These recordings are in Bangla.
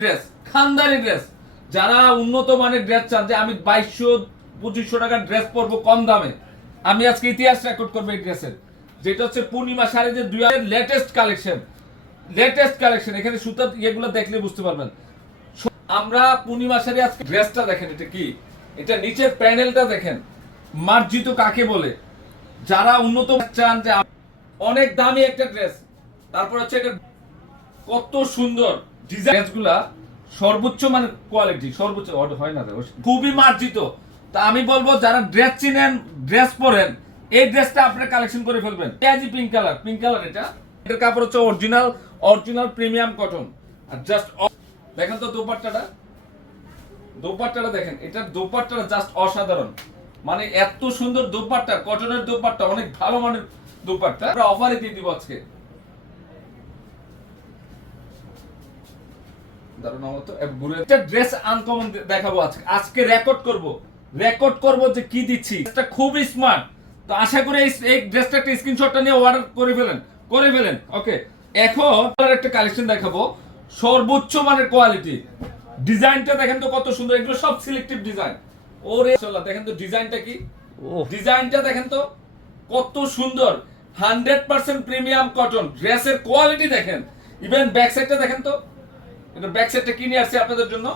ড্রেস খানদানি ড্রেস যারা উন্নত মানের ড্রেস চান যে আমি বাইশশো, পঁচিশশো টাকার ড্রেস পরবো কম দামে, আমি আজকে ইতিহাস রেকর্ড করব এই ড্রেসের যেটা হচ্ছে পূর্ণিমা শাড়ি যে দুই হাজার লেটেস্ট কালেকশন লেটেস্ট কালেকশন এখানে সুতা এগুলো দেখলে বুঝতে পারবেন। আমরা পূর্ণিমা শাড়ি আজকে ড্রেসটা দেখেন, এটা কি? এটা নিচের প্যানেলটা দেখেন, মার্জিত কাকে বলে? যারা উন্নত চান যে অনেক দামি একটা ড্রেস তারপর হচ্ছে এটা কত সুন্দর। ডিজাইনগুলা সর্বোচ্চ মানে কোয়ালিটি সর্বোচ্চ হয় না খুবই মার্জিত। তা আমি বলব, যারা ড্রেস চিনেন ড্রেস পরেন, এই ড্রেসটা আপনারা কালেকশন করে ফেলবেন। পেঁয়াজি পিঙ্ক কালার পিঙ্ক কালার এটা, এটার কাপড় হচ্ছে অরিজিনাল অরিজিনাল প্রিমিয়াম কটন আর জাস্ট দেখেন তো দোপাট্টাটা। দোপাট্টাটা দেখেন এটা দোপাট্টাটা জাস্ট অসাধারণ। মানে এত সুন্দর দোপাট্টা কটনের দোপাট্টা, অনেক ভালো মানের দোপাট্টা। আমরা অফারে দিয়ে দিব আজকে। দারুণ। এ ঘুরে- একটা ড্রেস আনকমন দেখাবো আজকে। আজকে রেকর্ড করব। রেকর্ড করব যে কি দিচ্ছি। এটা খুবই স্মার্ট তো আশা করি এই ড্রেসটা একটা স্ক্রিনশটটা নিয়ে অর্ডার করে ফেলেন। করে ফেলেন। ওকে এখন একটা কালেকশন দেখাবো। সর্বোচ্চ মানের কোয়ালিটি ডিজাইনটা দেখেন তো কত সুন্দর। এগুলো সব সিলেক্টিভ ডিজাইন ওরে চলা দেখেন তো ডিজাইনটা কি। ডিজাইনটা দেখেন তো কত সুন্দর। হান্ড্রেড পার্সেন্ট প্রিমিয়াম কটন ড্রেসের কোয়ালিটি দেখেন। ইভেন ব্যাক সাইডটা দেখেন তো। এটা ব্যাক সাইডটা কিনে আসছে আপনাদের জন্য?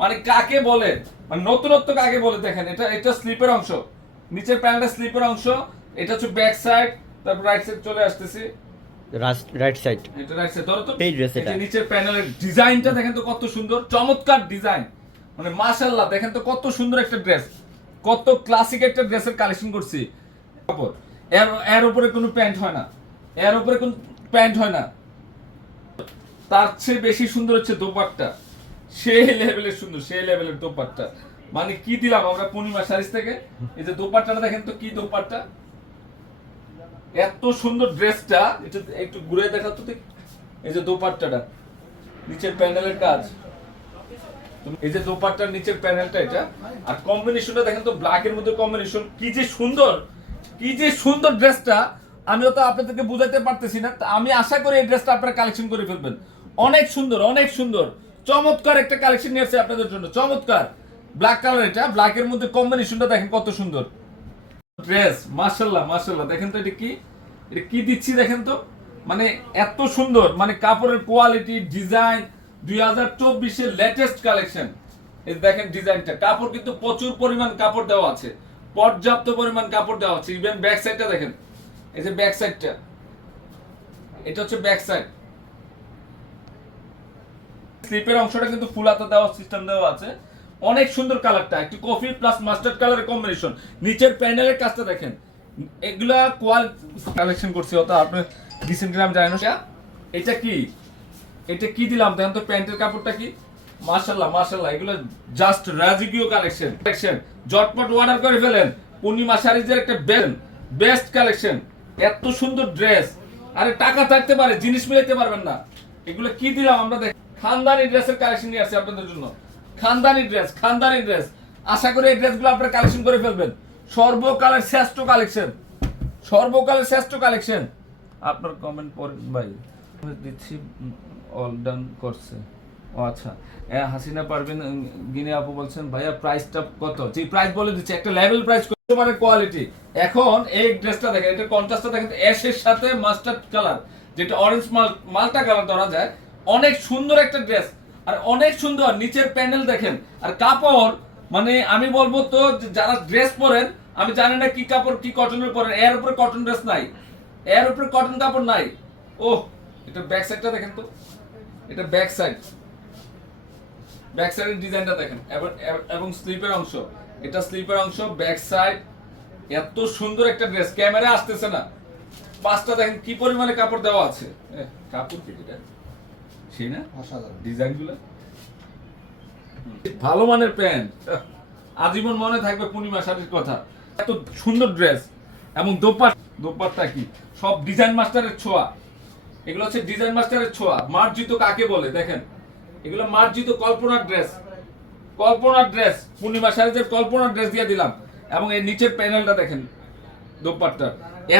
মানে কাকে বলে? মানে নতুনত্ব কাকে বলে দেখেন এটা এটা স্লিপের অংশ। নিচের প্যানেলটা স্লিপের অংশ এটা হচ্ছে ব্যাক সাইড তারপর রাইট সাইড চলে আসতেছি। রাইট সাইড এটা রাইট সাইড ধরো তো। এই এটা। নিচের প্যানেলের ডিজাইনটা দেখেন তো কত সুন্দর চমৎকার ডিজাইন মানে মাশাআল্লাহ দেখেন তো কত সুন্দর একটা ড্রেস কত ক্লাসিক একটা ড্রেসের কালেকশন করছি। এর এর উপরে কোনো প্যান্ট হয় না। এর উপরে কোনো প্যান্ট হয় না। তার চেয়ে বেশি সুন্দর হচ্ছে দোপাট্টা। সেই লেভেলের সুন্দর, সেই লেভেলের দোপাট্টা। মানে কি দিলাম আমরা পূর্ণিমা শাড়িজ থেকে? এই যে দোপাট্টাটা দেখেন তো কি দোপাট্টা? এত সুন্দর ড্রেসটা এটা একটু ঘুরে দেখাতো তো এই যে দোপাট্টাটা, নিচের প্যানেলের কাজ। এই যে দোপাট্টার নিচের প্যানেলটা এটা। আর কম্বিনেশনটা দেখেন তো ব্ল্যাকের মধ্যে কম্বিনেশন কি যে সুন্দর, কি যে সুন্দর ড্রেসটা। আমিও তো আপনাদেরকে বুঝাতে পারতেছি না। আমি আশা করি এই ড্রেসটা আপনারা কালেকশন করে ফেলবেন। অনেক সুন্দর অনেক সুন্দর। চমৎকার একটা কালেকশন নিয়ে আসছে আপনাদের জন্য, চমৎকার। ব্ল্যাক কালার এটা ব্ল্যাকের মধ্যে কম্বিনেশনটা দেখেন কত সুন্দর। ড্রেস মাশাল্লাহ মাশাল্লাহ দেখেন তো এটা কি? এটা কি দিচ্ছি দেখেন তো? মানে এত সুন্দর মানে কাপড়ের কোয়ালিটি ডিজাইন দুই হাজার চব্বিশের লেটেস্ট কালেকশন এই দেখেন ডিজাইনটা কাপড় কিন্তু প্রচুর পরিমাণ কাপড় দেওয়া আছে। পর্যাপ্ত পরিমাণ কাপড় দেওয়া আছে। ইভেন ব্যাক সাইডটা দেখেন। এই যে ব্যাক সাইডটা এটা হচ্ছে ব্যাক সাইড স্লিপের অংশটা কিন্তু ফুল হাতা দেওয়া সিস্টেম দেওয়া আছে। অনেক সুন্দর কালারটা একটু কফি প্লাস মাস্টার্ড কালারের কম্বিনেশন নিচের প্যানেলের কাজটা দেখেন। এগুলা কোয়ালিটি কালেকশন করছি অত আপনি রিসেন্টলি আমি জানি না। এটা কি? এটা কি দিলাম? দেখেন তো প্যান্টের কাপড়টা কি? মাশাল্লাহ মাশাল্লাহ এগুলো জাস্ট রাজকীয় কালেকশন কালেকশন জটপট অর্ডার করে ফেলেন। পূর্ণিমা শাড়িজের একটা বেস্ট বেস্ট কালেকশন এত সুন্দর ড্রেস আরে টাকা থাকতে পারে জিনিস মিলাইতে পারবেন না। এগুলো কি দিলাম আমরা দেখ। খানদানি ড্রেসের কালেকশন নিয়ে আসছি আপনাদের জন্য। খানদানি ড্রেস খানদানি ড্রেস। আশা করি এই ড্রেসগুলো আপনারা কালেকশন করে ফেলবেন। সর্বকালের শ্রেষ্ঠ কালেকশন সর্বকালের শ্রেষ্ঠ কালেকশন আপনার কমেন্ট পড়েন ভাই দিচ্ছি অল ডান করছে। ও আচ্ছা। হাসিনা পারবেন গিনে আপু বলছেন, ভাইয়া প্রাইসটা কত? যে প্রাইস বলে দিচ্ছে। একটা লেভেল প্রাইস মানে কোয়ালিটি এখন এই ড্রেসটা দেখেন, এটা কন্ট্রাস্টটা দেখেন অ্যাশের সাথে মাস্টার্ড কালার যেটা অরেঞ্জ মাল মালটা কালার ধরা যায় অনেক সুন্দর একটা ড্রেস। আর অনেক সুন্দর, নিচের প্যানেল দেখেন। আর কাপড় মানে আমি বলব তো যারা ড্রেস পরেন, আমি জানি না কি কাপড়, কি কটনের পরেন, এর উপরে কটন ড্রেস নাই। এর উপরে কটন কাপড় নাই। ওহ, এটা ব্যাক সাইডটা দেখেন তো। এটা ব্যাক সাইড ব্যাক সাইডের ডিজাইনটা দেখেন। এবং- স্লিপের অংশ। এটা স্লিপের অংশ ব্যাক সাইড এত সুন্দর একটা ড্রেস। ক্যামেরা আসতেছে না। পাঁচটা দেখেন, কি পরিমাণে কাপড় দেওয়া আছে। কাপড় কি এটা সেই না? ডিজাইনগুলো? ভালো মানের প্যান্ট। আজীবন মনে থাকবে পূর্ণিমা শাড়ির কথা। এত সুন্দর ড্রেস এবং দোপাট দোপাট্টা কি? সব ডিজাইন মাস্টারের ছোঁয়া। এগুলো হচ্ছে ডিজাইন মাস্টারের ছোঁয়া। মার্জিত কাকে বলে? দেখেন। এগুলো মার্জিত কল্পনার ড্রেস। কল্পনার ড্রেস। পূর্ণিমা শাড়িদের কল্পনার ড্রেস দিয়ে দিলাম। এবং এর নিচের প্যানেলটা দেখেন দোপাট্টা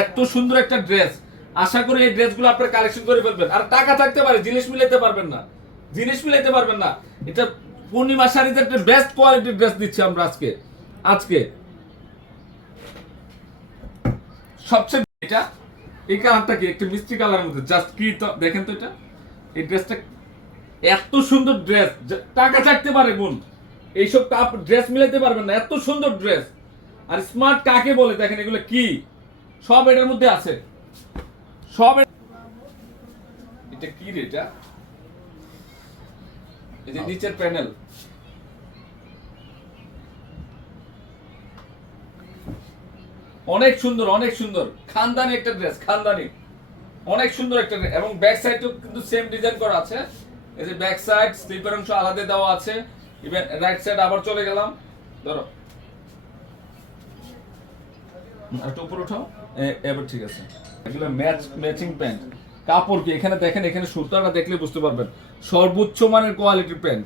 এত সুন্দর একটা ড্রেস। আশা করি এই ড্রেসগুলো আপনারা কালেকশন করে ফেলবেন। আর টাকা থাকতে পারে, জিনিস মিলাতে পারবেন না। জিনিস মিলাইতে পারবেন না। এটা পূর্ণিমা শাড়িতে একটা বেস্ট কোয়ালিটির ড্রেস দিচ্ছি আমরা আজকে। আজকে। সবচেয়ে এটা। এই কালারটা কি? একটা মিষ্টি কালারের মধ্যে। জাস্ট কি দেখেন তো এটা। এই ড্রেসটা এত সুন্দর ড্রেস টাকা চাইতে পারে গুণ। এইসব ড্রেস মিলাইতে পারবেন না। এত সুন্দর ড্রেস আর স্মার্ট কাকে বলে? দেখেন এগুলো কি? সব এটার মধ্যে আছে। সব এটা কি রে এটা? এই যে নিচের প্যানেল। অনেক সুন্দর অনেক সুন্দর। খানদানি একটা ড্রেস খানদানি। অনেক সুন্দর একটা এবং ব্যাক সাইডও কিন্তু সেম ডিজাইন করা আছে। এই যে ব্যাক সাইড স্লিপার অংশ আলাদা দেওয়া আছে। ইভেন রাইট সাইড আবার চলে গেলাম। ধরো। একটু উপরে উঠাও। এবার ঠিক আছে। এগুলো ম্যাচ ম্যাচিং প্যান্ট কাপড় কি? এখানে দেখেন এখানে সুতাটা দেখলে বুঝতে পারবেন। সর্বোচ্চ মানের কোয়ালিটির প্যান্ট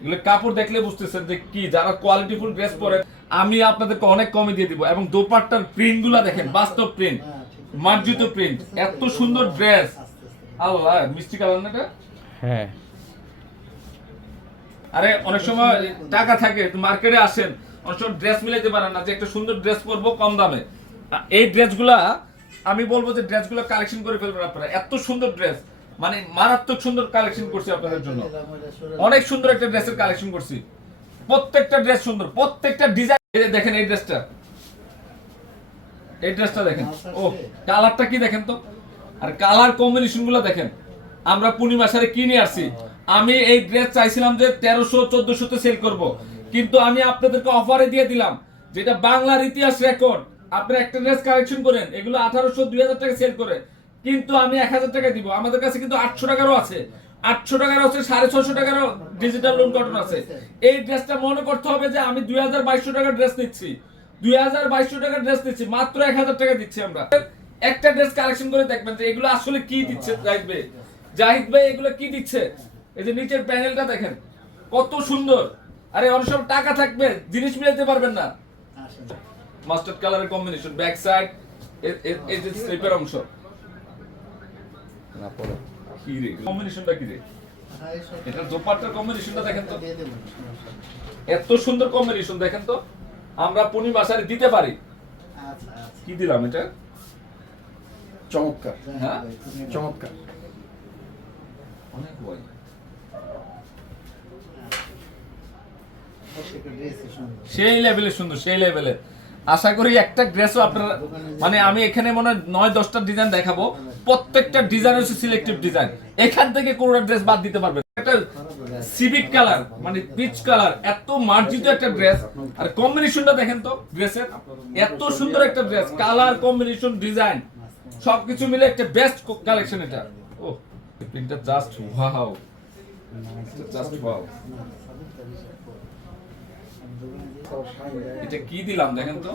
এগুলো কাপড় দেখলে বুঝতেছেন যে কি যারা কোয়ালিটিফুল ড্রেস পরে আমি আপনাদেরকে অনেক কমে দিয়ে দিব। এবং দোপাট্টার প্রিন্টগুলা দেখেন বাস্তব প্রিন্ট মার্জিত প্রিন্ট এত সুন্দর ড্রেস আল্লাহ মিষ্টি কালার না এটা? হ্যাঁ। আরে অনেক সময় টাকা থাকে মার্কেটে আসেন অনেক সময় ড্রেস মিলাইতে পারেন না যে একটা সুন্দর ড্রেস পরবো কম দামে। এই ড্রেসগুলা আমি বলব যে ড্রেসগুলো কালেকশন করে ফেলবেন আপনারা। এত সুন্দর ড্রেস। মানে মারাত্মক সুন্দর কালেকশন করছি আপনাদের জন্য। অনেক সুন্দর একটা ড্রেসের কালেকশন করছি। প্রত্যেকটা ড্রেস সুন্দর। প্রত্যেকটা ডিজাইন দেখেন এই ড্রেসটা। এই ড্রেসটা দেখেন। ও কালারটা কি দেখেন তো? আর কালার কম্বিনেশনগুলো দেখেন। আমরা পূর্ণিমা সারে কিনে আসছি? আমি এই ড্রেস চাইছিলাম যে তেরোশো চোদ্দশো তে সেল করব। কিন্তু আমি আপনাদেরকে অফারে দিয়ে দিলাম। যেটা বাংলার ইতিহাস রেকর্ড আপনারা একটা ড্রেস কালেকশন করেন, এগুলো আঠারোশো, দুই হাজার টাকা সেল করে। কিন্তু আমি এক হাজার টাকা দিব। আমাদের কাছে কিন্তু আটশো টাকারও আছে। আটশো টাকারও আছে, সাড়ে ছশো টাকারও ডিজিটাল লোন কটন আছে। এই ড্রেসটা মনে করতে হবে যে আমি দুই হাজার বাইশশো টাকার ড্রেস নিচ্ছি। দুই হাজার বাইশশো টাকার ড্রেস দিচ্ছি মাত্র এক হাজার টাকা দিচ্ছি আমরা। একটা ড্রেস কালেকশন করে দেখবেন যে এগুলো আসলে কি দিচ্ছে জাহিদ ভাই। জাহিদ ভাই, এগুলো কি দিচ্ছে? এই যে নিচের প্যানেলটা দেখেন, কত সুন্দর। আরে অনেক সব টাকা থাকবে, জিনিস মিলাতে পারবেন না। মাস্টার্ড কালারের কম্বিনেশন ব্যাক সাইড এই যে স্লিপের অংশ। না পরে। কি রে? কম্বিনেশনটা কি রে? এটা দোপাট্টার কম্বিনেশনটা দেখেন তো। এত সুন্দর কম্বিনেশন দেখেন তো। আমরা পূর্ণিমা শাড়ি দিতে পারি। কি দিলাম এটা? চমৎকার। হ্যাঁ? চমৎকার। অনেক বই সেই লেভেলে সুন্দর। সেই লেভেলে আশা করি একটা ড্রেসও আপনারা মানে আমি এখানে মনে হয় নয়, দশটা ডিজাইন দেখাবো। প্রত্যেকটা ডিজাইন হচ্ছে সিলেক্টিভ ডিজাইন এখান থেকে কোনো ড্রেস বাদ দিতে পারবে একটা সিভিক কালার মানে পিচ কালার এত মার্জিত একটা ড্রেস আর কম্বিনেশনটা দেখেন তো ড্রেসের এত সুন্দর একটা ড্রেস কালার কম্বিনেশন ডিজাইন সবকিছু মিলে একটা বেস্ট কালেকশন এটা। ও প্রিন্টটা জাস্ট ওয়াও জাস্ট ওয়াও এটা কি দিলাম দেখেন তো?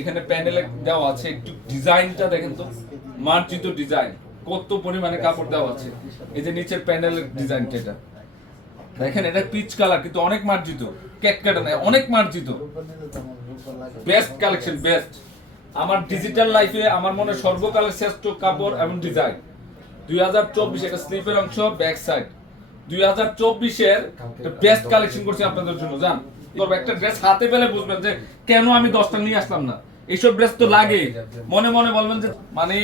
এখানে প্যানেলে দেওয়া আছে একটু ডিজাইনটা দেখেন তো। মার্জিত ডিজাইন, কত পরিমাণে কাপড় দেওয়া আছে। এই যে নিচের প্যানেলের ডিজাইনটা এটা। দেখেন, এটা পিচ কালার কিন্তু অনেক মার্জিত। কেক কাটা নাই, অনেক মার্জিত। বেস্ট কালেকশন বেস্ট আমার ডিজিটাল লাইফে আমার মনে সর্বকালের শ্রেষ্ঠ কাপড় এবং ডিজাইন দুই হাজার চব্বিশ এটা স্লিপের অংশ ব্যাক সাইড দুই হাজার চব্বিশের বেস্ট কালেকশন করছি আপনাদের জন্য, জান? তোর একটা ড্রেস হাতে পেলে বুঝবেন যে কেন আমি দশটা নিয়ে আসলাম না? এইসব ড্রেস তো লাগে। মনে মনে বলবেন যে মানে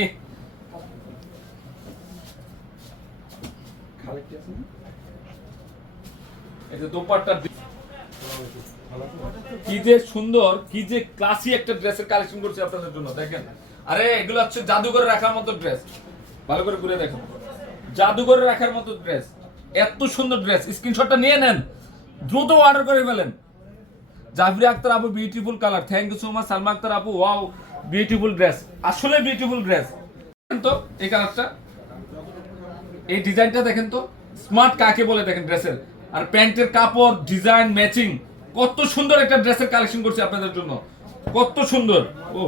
কি যে সুন্দর, কি যে ক্লাসি একটা ড্রেসের কালেকশন করছি আপনাদের জন্য, দেখেন। আরে, এগুলো হচ্ছে জাদুঘরে রাখার মতো ড্রেস ভালো করে ঘুরে দেখেন। জাদুঘরে রাখার মতো ড্রেস এত সুন্দর ড্রেস স্ক্রিনশটটা নিয়ে নেন। দ্রুত অর্ডার করে ফেলেন। জাফরি আক্তার আপু beautiful colour thank you so much Salma Akhtar আপু ওয়াও বিউটিফুল ড্রেস আসলে বিউটিফুল ড্রেস তো, এই কালারটা এই ডিজাইনটা দেখেন তো স্মার্ট কাকে বলে দেখেন ড্রেসের আর প্যান্টের কাপড় ডিজাইন ম্যাচিং কত সুন্দর একটা ড্রেসের কালেকশন করছি আপনাদের জন্য। কত সুন্দর। ও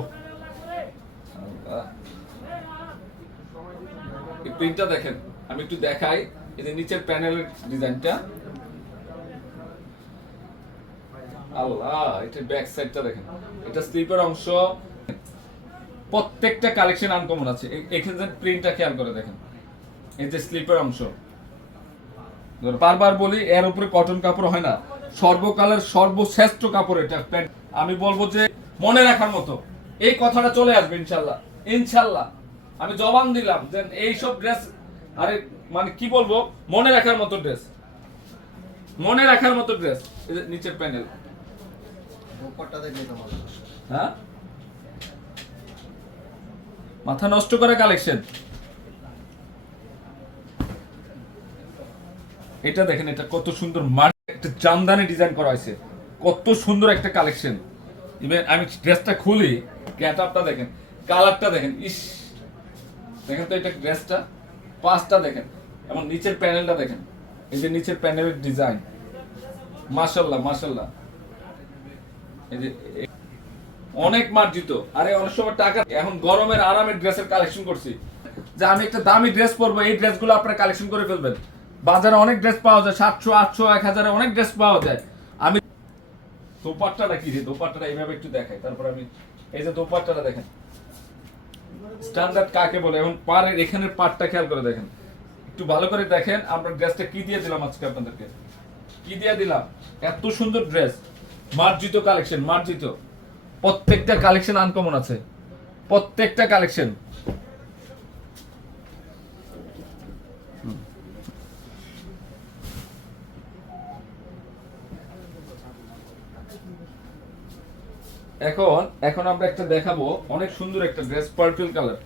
প্রিন্টটা দেখেন, আমি একটু দেখাই। এই যে নিচের প্যানেলের ডিজাইনটা আল্লাহ ব্যাক সাইডটা দেখেন। এটা স্লিপের অংশ। প্রত্যেকটা কালেকশন আনকমন আছে। এখানে প্রিন্টটা খেয়াল করে দেখেন। এই যে স্লিপের অংশ। বারবার বলি, এর উপরে কটন কাপড় হয় না। সর্বকালের সর্বশ্রেষ্ঠ কাপড় এটা, প্যান্ট। আমি বলব যে, মনে রাখার মতো। এই কথাটা চলে আসবে ইনশাল্লাহ ইনশাল্লাহ আমি জবান দিলাম যে, এইসব ড্রেস আরে মানে কি বলব? মনে রাখার মতো ড্রেস মনে রাখার মতো ড্রেস নিচের প্যানেল হ্যাঁ? মাথা নষ্ট করা কালেকশন এটা দেখেন, এটা কত সুন্দর একটা ডিজাইন করা হয়েছে। কত সুন্দর একটা কালেকশন ইভেন আমি ড্রেসটা খুলি ক্যাটআপটা দেখেন কালারটা দেখেন, ইস। দেখেন তো এটা ড্রেসটা পাঁচটা দেখেন, এবং নিচের প্যানেলটা দেখেন। এই যে নিচের প্যানেলের ডিজাইন যে এ- অনেক মার্জিত। আরে, অনেক সময় টাকা এখন গরমের আরামের ড্রেসের কালেকশন করছি। যে আমি একটা দামি ড্রেস পরবো, এই ড্রেসগুলো আপনারা কালেকশন করে ফেলবেন। বাজারে অনেক ড্রেস পাওয়া যায়, সাতশো, আটশো, এক হাজারে অনেক ড্রেস পাওয়া যায়। আমি দোপাট্টাটা কি রে? দোপাট্টাটা এইভাবে একটু দেখাই। তারপর আমি এই যে দোপাট্টাটা দেখেন। স্ট্যান্ডার্ড কাকে বলে? এবং পাড়ের, এখানের পাটটা খেয়াল করে দেখেন। একটু ভালো করে দেখেন আমরা ড্রেসটা কি দিয়ে দিলাম আজকে আপনাদেরকে? কি দিয়ে দিলাম? এত সুন্দর ড্রেস মার্জিত কালেকশন, মার্জিত। প্রত্যেকটা কালেকশন আনকমন আছে। প্রত্যেকটা কালেকশন। এখন এখন আমরা একটা দেখাবো অনেক সুন্দর একটা ড্রেস পার্পল কালার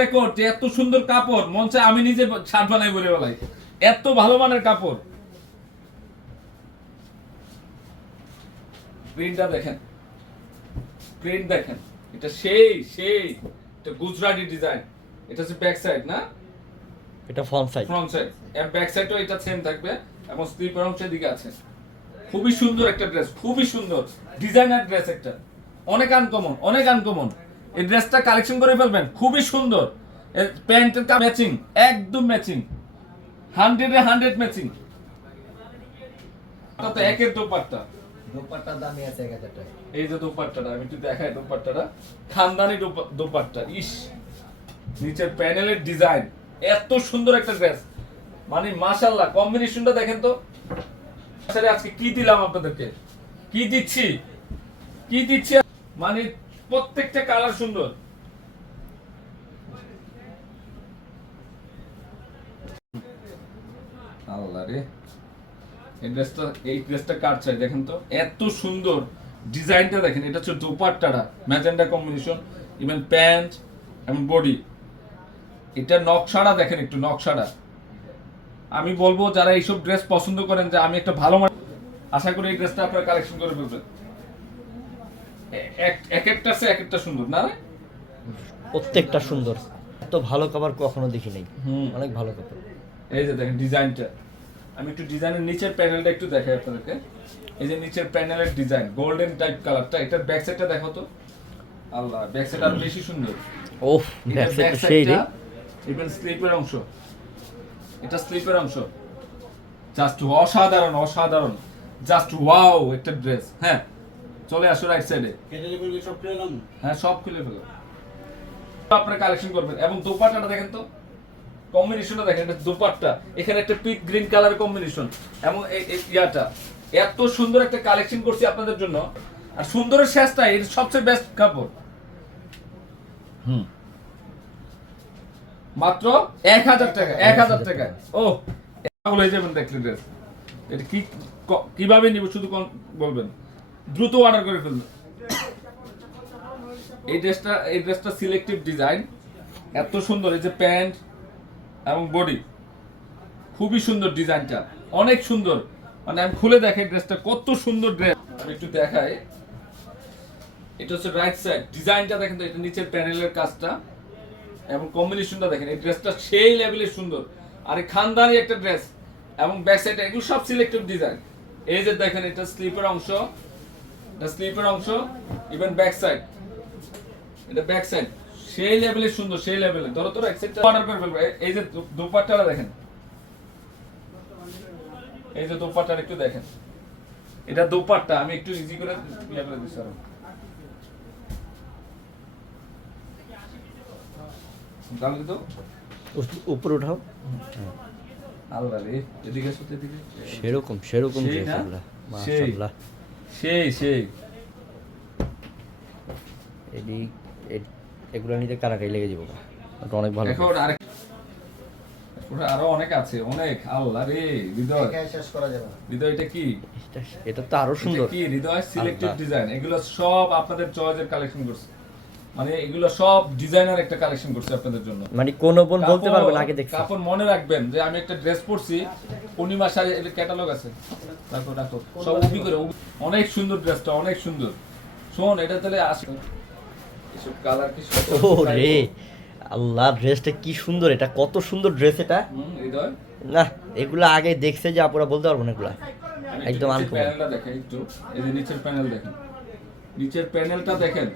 রেকর্ড এত সুন্দর কাপড়, মন আমি নিজে শার্ট বানাই বলে বেলাই এত ভালো মানের কাপড়। প্রিন্টটা দেখেন। প্রিন্ট দেখেন। এটা সেই সেই। এটা গুজরাটি ডিজাইন এটা হচ্ছে ব্যাক সাইড না? এটা ফ্রন্ট সাইড ফ্রন্ট সাইড এর ব্যাক সাইডও এটা সেম থাকবে এবং স্লিপার অংশের দিকে আছে। খুবই সুন্দর একটা ড্রেস খুবই সুন্দর। ডিজাইনার ড্রেস একটা। অনেক আনকমন অনেক আনকমন এই ড্রেসটা কালেকশন করে ফেলবেন খুবই সুন্দর। প্যান্টের কা ম্যাচিং একদম ম্যাচিং হান্ড্রেডে হান্ড্রেড ম্যাচিং একের দোপাট্টা। দুপাট্টার দামই আছে এক হাজার টাকা। এই যে দোপাট্টাটা, আমি একটু দেখাই দোপাট্টাটা। খানদানি দোপাট্টা, ইস! নিচের প্যানেলের ডিজাইন, এত সুন্দর একটা ড্রেস। মানে মাশাল্লাহ কম্বিনেশনটা দেখেন তো। আজকে কি দিলাম আপনাদেরকে? কি দিচ্ছি? কি দিচ্ছি? মানে প্রত্যেকটা কালার সুন্দর। আল্লাহ রে। এই ড্রেসটা এই ড্রেসটা কার চাই দেখেন তো? এত সুন্দর ডিজাইনটা দেখেন এটা হচ্ছে দোপাট্টাটা ম্যাজেন্ডা কম্বিনেশন ইভেন প্যান্ট এবং বডি এটা নকশাটা দেখেন একটু নকশাটা। আমি বলব যারা এইসব ড্রেস পছন্দ করেন যে আমি একটা ভালো আশা করি এই ড্রেসটা আপনারা কালেকশন করে ফেলবেন। এক- এক একটা আছে এক একটা সুন্দর না রে? প্রত্যেকটা সুন্দর। এত ভালো কাপড় কখনো দেখি নাই অনেক ভালো কাপড়। এই যে দেখেন ডিজাইনটা। আমি একটু ডিজাইনের নিচের প্যানেলটা একটু দেখাই আপনাদেরকে। এই যে নিচের প্যানেলের ডিজাইন গোল্ডেন টাইপ কালারটা এটার ব্যাক সাইডটা দেখো তো। আল্লাহ ব্যাক সাইড আর বেশি সুন্দর। ওহ ব্যাক ব্যাক সাইড সেই রে। সাইডটা ইভেন স্লিপের অংশ। এটা স্লিপের অংশ। জাস্ট অসাধারণ অসাধারণ। জাস্ট ওয়াও একটা ড্রেস হ্যাঁ চলে আসো রাইট সাইডে সব হ্যাঁ সব খুলে ফেলো আপনারা কালেকশন করবেন। এবং দোপাট্টাটা দেখেন তো। কম্বিনেশনটা দেখেন এটা দোপাট্টা। এখানে একটা পিক গ্রিন কালার কম্বিনেশন এবং ইয়াটা। এত সুন্দর একটা কালেকশন করছি আপনাদের জন্য। আর সুন্দরের শেষটা এর সবচেয়ে বেস্ট কাপড়। হুম। মাত্র এক হাজার টাকা এক হাজার টাকা। ও পাগল হয়ে যাবেন দেখলে ড্রেস এটা কি কীভাবে নিব শুধু বলবেন? দ্রুত অর্ডার করে ফেলবেন এই ড্রেসটা এই ড্রেসটা সিলেক্টিভ ডিজাইন এত সুন্দর এই যে প্যান্ট এবং বডি খুবই সুন্দর ডিজাইনটা। অনেক সুন্দর। মানে আমি খুলে দেখাই ড্রেসটা কত সুন্দর ড্রেস আমি একটু দেখাই। এটা হচ্ছে রাইট সাইড ডিজাইনটা দেখেন তো, এটা নিচের প্যানেলের কাজটা। এবং কম্বিনেশনটা দেখেন, এই ড্রেসটা সেই লেভেলের সুন্দর। আর খানদানি একটা ড্রেস এবং ব্যাক সাইড এগুলো সব সিলেক্টিভ ডিজাইন এই যে দেখেন, এটা স্লিপের অংশ। এটা স্লিপের অংশ ইভেন ব্যাক সাইড এটা ব্যাক সাইড সেই লেভেলের সুন্দর সেই লেভেলে ধরো তোর এক সাইডটা অর্ডার করে ফেলব। এই- যে দুপাট্টাটা দেখেন। এই যে দুপাট্টাটা একটু দেখেন। এটা দুপাট্টা আমি একটু ইজি করে ইয়ে করে দিচ্ছি আরও। তাহলে তো উপরে উঠাও। আল্লাহ রে এদিকে তো, এদিকে। সেরকম সেরকম। মাশাআল্লাহ। সেই সেই। এডি এ- এগুলো নিতে কারাকারি লেগে যাব। অনেক ভালো এখন ওটা আরও অনেক আছে অনেক। আল্লাহ রে হৃদয়। শেষ করা যাবে হৃদয় এটা কি? এটা- এটা তো আরও সুন্দর। কি? হৃদয় সিলেক্টেড ডিজাইন এগুলো সব আপনাদের চয়েসের কালেকশন করছে। মানে এগুলো সব ডিজাইনার একটা কালেকশন করছে আপনাদের জন্য। মানে কোনো বোন বলতে পারবে না আগে দেখছি। কাপড় মনে রাখবেন যে আমি একটা ড্রেস পরছি পূর্ণিমা শাড়ি এর ক্যাটালগ আছে। রাখো রাখো। সব উবি করে অনেক সুন্দর ড্রেসটা অনেক সুন্দর। শোন এটা তাহলে আসে কালার ও রে আল্লাহ ড্রেসটা কি সুন্দর এটা কত সুন্দর ড্রেস এটা? না এগুলো আগে দেখছে যে আপুরা বলতে পারব না এগুলা। একদম নিচের আনকমন প্যানেলটা দেখেন একটু। এই যে নিচের প্যানেল দেখেন। নিচের প্যানেলটা দেখেন।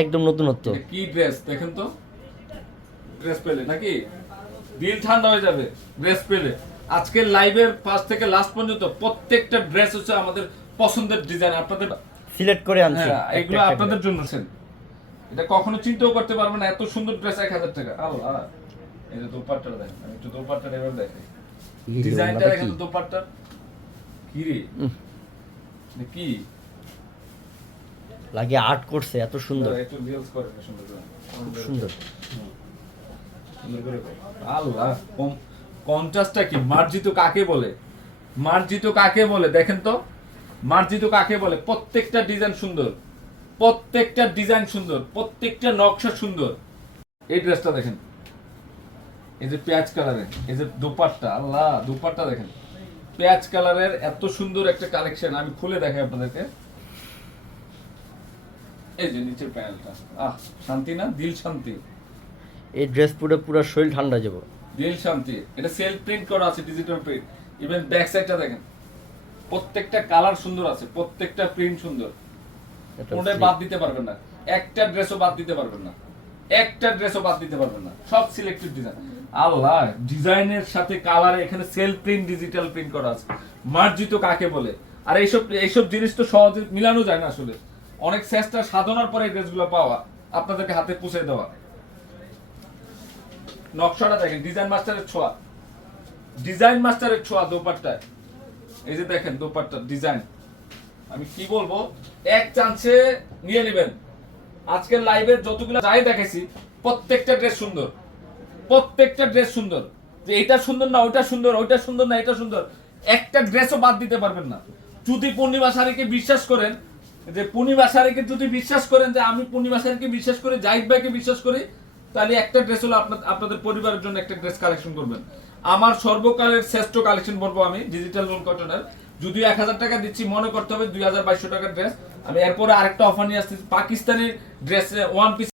একদম নতুনত্ব। কি ড্রেস দেখেন তো। ড্রেস পেলে নাকি? দিল ঠান্ডা হয়ে যাবে। ড্রেস পেলে। আজকের লাইভের ফার্স্ট থেকে লাস্ট পর্যন্ত প্রত্যেকটা ড্রেস হচ্ছে আমাদের পছন্দের ডিজাইন আপনাদের সিলেক্ট করে আনছি। হ্যাঁ এগুলো আপনাদের জন্য। এটা কখনো চিন্তাও করতে পারবেন না এত সুন্দর ড্রেস এক হাজার টাকা। আল্লাহ। এই যে দোপাট্টাটা দেখেন আমি একটু দোপাট্টাটা এভাবে দেখাই। করে। ডিজাইনটা দেখেন? তো দোপাট্টার? কি রে? কি? লাগে আর্ট করছে এত সুন্দর। একটু রিলস করে সুন্দর সুন্দর। সুন্দর করে কর। আল্লাহ কম- কন্ট্রাস্টটা কি? মার্জিত কাকে বলে? মার্জিত কাকে বলে? দেখেন তো। মার্জিত কাকে বলে? প্রত্যেকটা ডিজাইন সুন্দর। প্রত্যেকটা ডিজাইন সুন্দর প্রত্যেকটা নকশা সুন্দর। এই ড্রেসটা দেখেন। এই যে পেঁয়াজ কালারের এই যে দোপাট্টা আল্লাহ দোপাট্টা দেখেন। পেঁয়াজ কালারের এত সুন্দর একটা কালেকশন আমি খুলে দেখাই আপনাদেরকে। এই যে নিচের প্যানেলটা আহ শান্তি না? দিল শান্তি। এই ড্রেস পুরো পুরো শরীর ঠান্ডা যাব। দিল শান্তি। এটা সেলফ প্রিন্ট করা আছে ডিজিটাল প্রিন্ট ইভেন ব্যাক সাইডটা দেখেন। প্রত্যেকটা কালার সুন্দর আছে প্রত্যেকটা প্রিন্ট সুন্দর। বাদ দিতে পারবেন না। একটা ড্রেসও বাদ দিতে পারবেন না। একটা ড্রেসও বাদ দিতে পারবেন না। সব সিলেক্টেড ডিজাইন আল্লাহ ডিজাইনের সাথে কালারে এখানে প্রিন্ট ডিজিটাল প্রিন্ট করা আছে। মার্জিত কাকে বলে? আর এইসব এইসব জিনিস তো সহজে মিলানো যায় না আসলে। অনেক চেষ্টা সাধনার পরে ড্রেসগুলো পাওয়া আপনাদেরকে হাতে পুষে দেওয়া। নকশাটা দেখেন ডিজাইন মাস্টারের ছোঁয়া। ডিজাইন মাস্টারের ছোঁয়া দোপাট্টায়। এই যে দেখেন দোপাট্টা ডিজাইন আমি কি বলব? এক চান্সে নিয়ে নেবেন। আজকের লাইভে যতগুলো যাই দেখেছি প্রত্যেকটা ড্রেস সুন্দর। প্রত্যেকটা ড্রেস সুন্দর। যে এটা সুন্দর না, ওইটা সুন্দর ওইটা সুন্দর না, এটা সুন্দর, একটা ড্রেসও বাদ দিতে পারবেন না। যদি পূর্ণিমা শাড়িকে বিশ্বাস করেন, যে পূর্ণিমা শাড়িকে যদি বিশ্বাস করেন যে আমি পূর্ণিমা শাড়িকে বিশ্বাস করি, জাহিদ ভাইকে বিশ্বাস করি, তাহলে একটা ড্রেস হলো আপনার, আপনাদের পরিবারের জন্য একটা ড্রেস কালেকশন করবেন। আমার সর্বকালের শ্রেষ্ঠ কালেকশন বলব আমি ডিজিটাল লোন কটনের যদি এক হাজার টাকা দিচ্ছি, মনে করতে হবে দুই হাজার বাইশশো টাকার ড্রেস আমি এরপরে আরেকটা অফার নিয়ে আসতেছি, পাকিস্তানি ড্রেস ওয়ান পিস